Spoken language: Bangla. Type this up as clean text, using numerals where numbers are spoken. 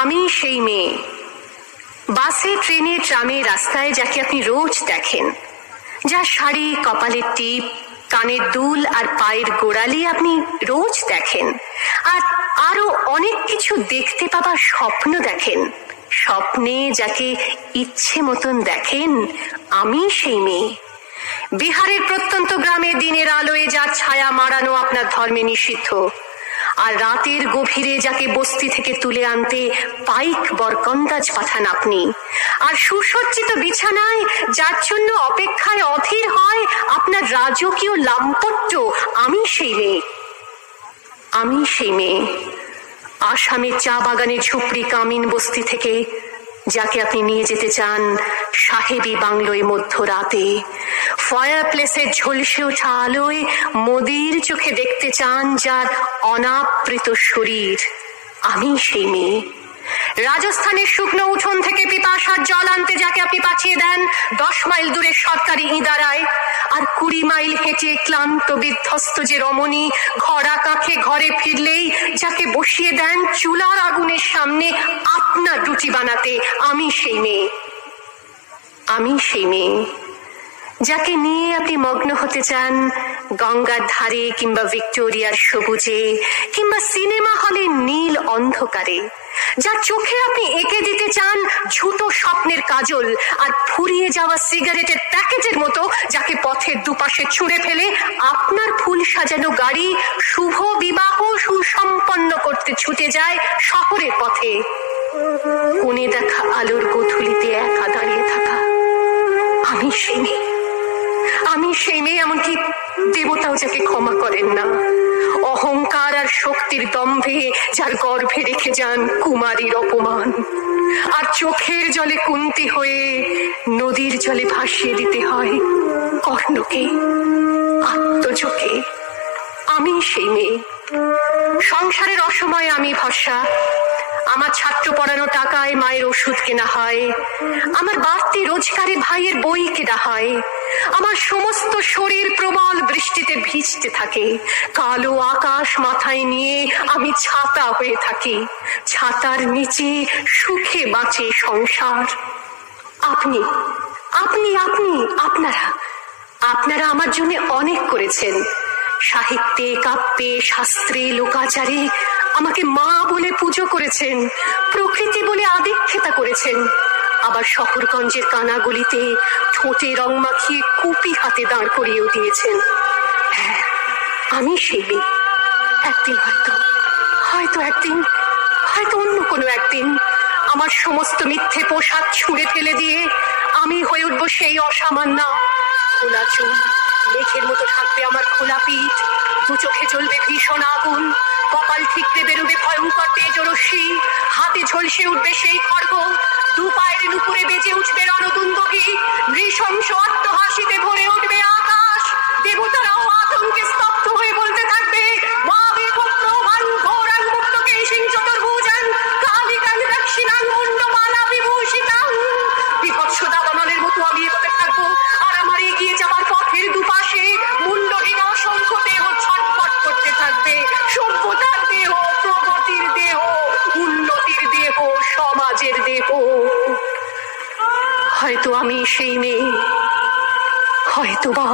আমি সেই মেয়ে, বাসে, ট্রেনে, ট্রামে, রাস্তায় যাকে আপনি রোজ দেখেন, যার শাড়ি, কপালের টিপ, কানের দুল আর পায়ের গোড়ালি আপনি রোজ দেখেন, আর আরো অনেক কিছু দেখতে পাবার স্বপ্ন দেখেন। স্বপ্নে যাকে ইচ্ছে মতন দেখেন, আমি সেই মেয়ে। বিহারের প্রত্যন্ত গ্রামে দিনের আলোয় যার ছায়া মারানো আপনার ধর্মে নিষিদ্ধ, আর রাতের গভীরে যাকে বস্তি থেকে তুলে আনতে পাইক বরকন্দাজ পাঠান আপনি, আর সুসজ্জিত বিছানায় যার জন্য অপেক্ষায় অধীর হয় আপনার রাজকীয় লাম্পট্য, আমি সেই মেয়ে। আমি সেই মেয়ে, আসামের চা বাগানের ঝুপড়ি কামিন বস্তি থেকে যাকে আপনি নিয়ে যেতে চান সাহেবী বাংলোয় মধ্যরাতে, ফায়ার প্লেসের ঝলসে ওঠা আলোয় মোদির চোখে দেখতে চান যার অনাবৃত শরীর, আমি সেই মেয়ে। রাজস্থানের শুকনো উঠোন থেকে পিপাসার জল আনতে যাকে আপনি পাঠিয়ে দেন 10 মাইল দূরে সরকারি ইদারায়, আর 20 মাইল হেঁটে ক্লান্ত বিধ্বস্ত যে রমণী ঘরা কাঁখে ঘরে ফিরলেই যাকে বসিয়ে দেন চুলার আগুনের সামনে আপনার রুটি বানাতে, আমি সেই মেয়ে। আমি সেই মেয়ে যাকে নিয়ে আপনি মগ্ন হতে চান গঙ্গার ধারে, কিংবা ভিক্টোরিয়ার সবুজে, কিংবা সিনেমা হলের নীল অন্ধকারে, যার চোখে আপনি এঁকে দিতে চান ঝুটো স্বপ্নের কাজল, আর ফুরিয়ে যাওয়া সিগারেটের প্যাকেটের মতো যাকে পথের দুপাশে ছুঁড়ে ফেলে আপনার ফুল সাজানো গাড়ি শুভ বিবাহ সুসম্পন্ন করতে ছুটে যায় শহরের পথে। কোণে দেখা আলোর গোধূলিতে একা দাঁড়িয়ে থাকা, আমি সেই মেয়ে। আমি সেই মেয়ে, এমনকি দেবতাও যাকে ক্ষমা করেন না, অহংকার আর শক্তির দম্ভে যার গর্ভে রেখে যান কুমারীর অপমান, আর চোখের জলে কুন্তি হয়ে নদীর জলে ভাসিয়ে দিতে হয় কর্ণকে, আত্মজকে। আমি সেই মেয়ে। সংসারের অসময়ে আমি ভরসা, আমার ছাত্র পড়ানো টাকায় মায়ের ওষুধ কেনা হয়, আমার বাড়তি রোজগারে ভাইয়ের বই কেনা হয়, আমার সমস্ত শরীর প্রবল বৃষ্টিতে ভিজতে থাকে, কালো আকাশ মাথায় নিয়ে আমি ছাতা হয়ে থাকি, ছাতার নিচে সুখে বাঁচে সংসার। আপনি আপনি আপনি আপনারা আপনারা আমার জন্য অনেক করেছেন, সাহিত্যে, কাব্যে, শাস্ত্রে, লোকাচারে আমাকে মা বলে পুজো করেছেন, প্রকৃতি বলে আদিক্ষেতা করেছেন, আবার শহরগঞ্জের কানাগলিতে ঠোঁটে রং মাখিয়ে কুপি হাতে দাঁড় করিয়েও দিয়েছেন। হ্যাঁ, আমি সেই মেয়ে। একদিন হয়তো অন্য কোনো একদিন আমার সমস্ত মিথ্যে পোশাক ছুঁড়ে ফেলে দিয়ে আমি হয়ে উঠবো সেই অসামান্য। খোলা চুল, মেঘের মতো থাকবে আমার খোলা পিঠ, দু চোখে জ্বলবে ভীষণ আগুন, কপাল ঠিকরে বেরোবে ভয়ঙ্কর তেজরশ্মি, হাতে ঝলসে উঠবে সেই খড়গ, দু পায়ের নুপুরে বেজে উঠবে রণদুন্দুভি, নৃশংস অট্টহাসিতে ভরে উঠবে আকাশ, দেবতারাও আতঙ্কে স্তব্ধ হয়ে বলতে থাকবে মা বিভক্ত মান ঘোরাং মুক্ত কেশিং চতুর্ভুজাং কালিকাং দক্ষিণাং মুন্ডমালা বিভূষিতাং। বিভৎস দাবানলের মতো আমি এগোতে থাকবো, আর আমার এগিয়ে যাবার পথের দুপাশে মুন্ডহীন অসংখ্য দেহ ছটফট করতে থাকবে। সভ্যতার দেহ, প্রগতির দেহ, উন্নতির দেহ, সমাজের দেহ। হয়তো আমি সেই মেয়ে, হয়তো বা